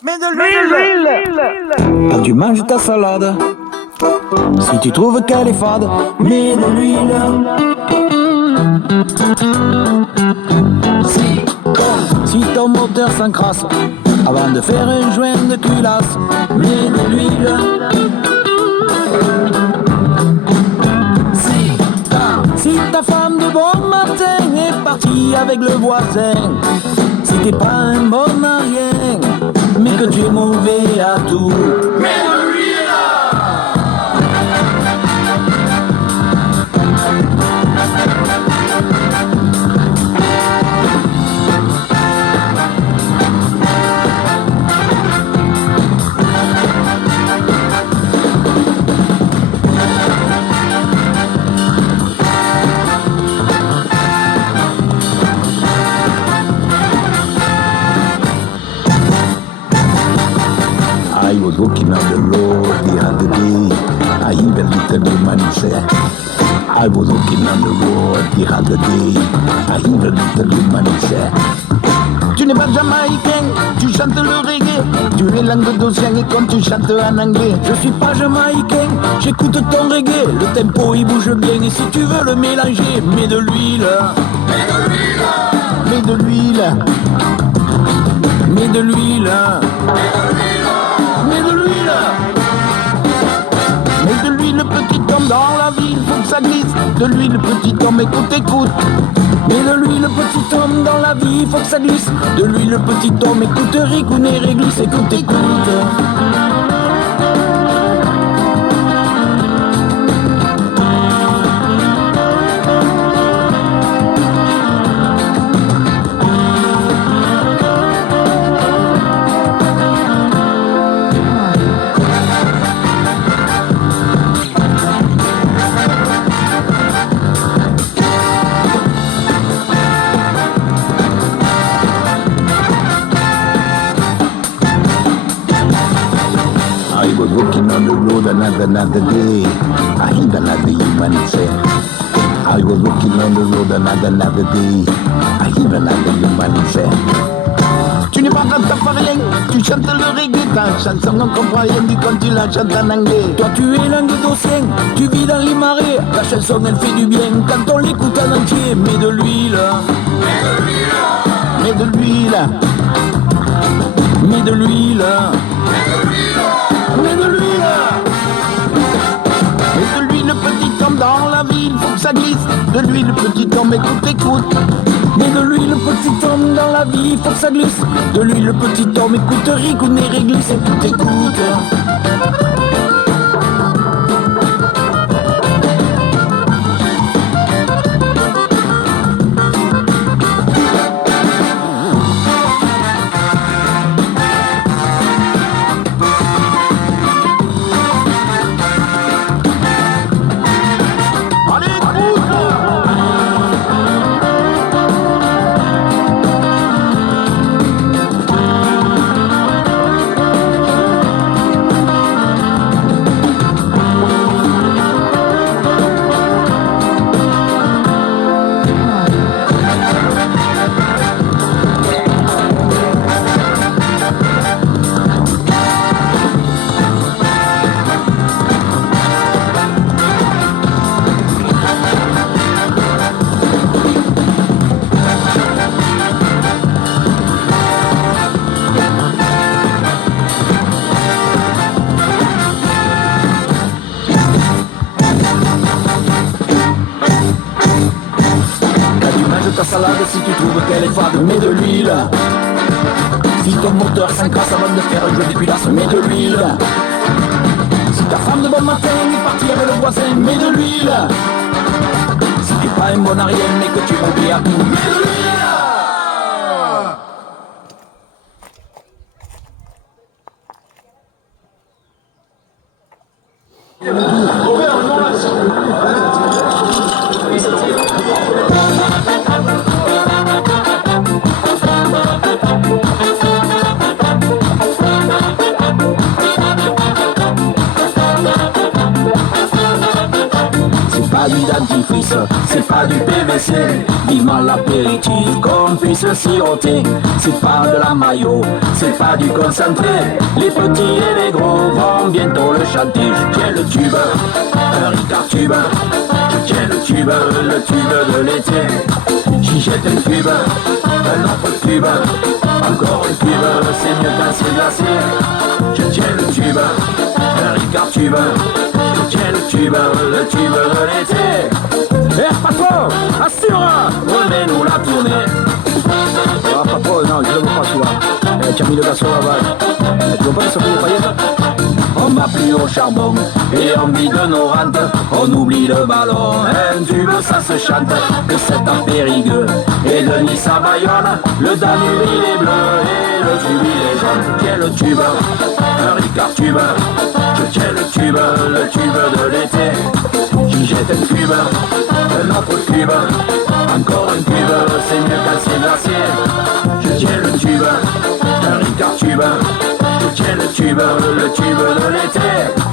Mets de l'huile. Quand tu manges ta salade, si tu trouves qu'elle est fade, mets de l'huile. Si ton moteur s'encrasse, avant de faire un joint de culasse, mets de l'huile. Si ta femme de bon matin est partie avec le voisin, si t'es pas un bon à rien, mais que tu es mauvais à tout, mets de l'huile. I was walking on the road the other day. I heard a little man say, I was walking on the road the other day. I heard a little man say, tu n'es pas jamaïcain, tu chantes le reggae. Tu es langue d'océan et quand tu chantes en anglais. Je suis pas jamaïcain, j'écoute ton reggae. Le tempo il bouge bien et si tu veux le mélanger, mets de l'huile. Mets de l'huile. Mets de l'huile. Mets de l'huile. Mets de l'huile. Mets de l'huile, petit homme, dans la ville, faut que ça glisse. De l'huile, petit homme, écoute, écoute. Mets de l'huile, petit homme, dans la vie, faut que ça glisse. De l'huile, petit homme, écoute, rigouner, réglisse, écoute, écoute. I was walking on the road another day. I heard another human say, I was walking on the road another day. I heard another human say, tu n'es pas rastafarian, tu chantes le reggae. Ta chanson on comprend rien du quand tu la chantes en anglais. Toi tu es langue d'océan, tu vis dans les marais. Ta chanson elle fait du bien quand on l'écoute en entier. Mets de l'huile. Mets de l'huile. Mets de l'huile. Mets de l'huile. Mets de l'huile. Mets de l'huile, petit homme, dans la ville, faut que ça glisse. De l'huile, petit homme, écoute, écoute. Mets de l'huile, petit homme, dans la vie, faut que ça glisse. De l'huile, petit homme, écoute, rigouner, réglisse, écoute, écoute. Ta salade si tu trouves qu'elle est fade, mets de l'huile. Si ton moteur s'encrasse avant de faire un jeu de culasse, mets de l'huile. Si ta femme de bon matin est partie avec le voisin, mets de l'huile. Si t'es pas un bon à rien mais que tu oublies à tout, mets de l'huile. dentifrice, c'est pas du PVC. Vivement l'apéritif qu'on puisse le siroter. C'est pas de la maillot, c'est pas du concentré. Les petits et les gros vont bientôt le chanter. Je tiens le tube, un Ricard tube. Je tiens le tube de l'été. J'y jette un tube, un autre tube. Encore un tube, c'est mieux quand c'est glacé. Je tiens le tube, un Ricard tube. Je tiens le tube de l'été. Eh patron, assure, remets-nous la tournée. Ah patron, non, je le veux pas celui-là. Tu as mis le gaz sur la vague. Tu veux pas sortir les paillettes? On va plus au charbon et on vide nos rentes. On oublie le ballon, un tube ça se chante. Que c'est à Périgueux et de Nice à Bayonne. Le Danube il est bleu et le tube il est jaune. Je tiens le tube, un Ricard tube. Je tiens le tube de l'été. J'y jette un tube, un autre tube. Encore un tube, c'est mieux quand c'est glacé. Je tiens le tube, un Ricard tube. Je tiens le tube de l'été.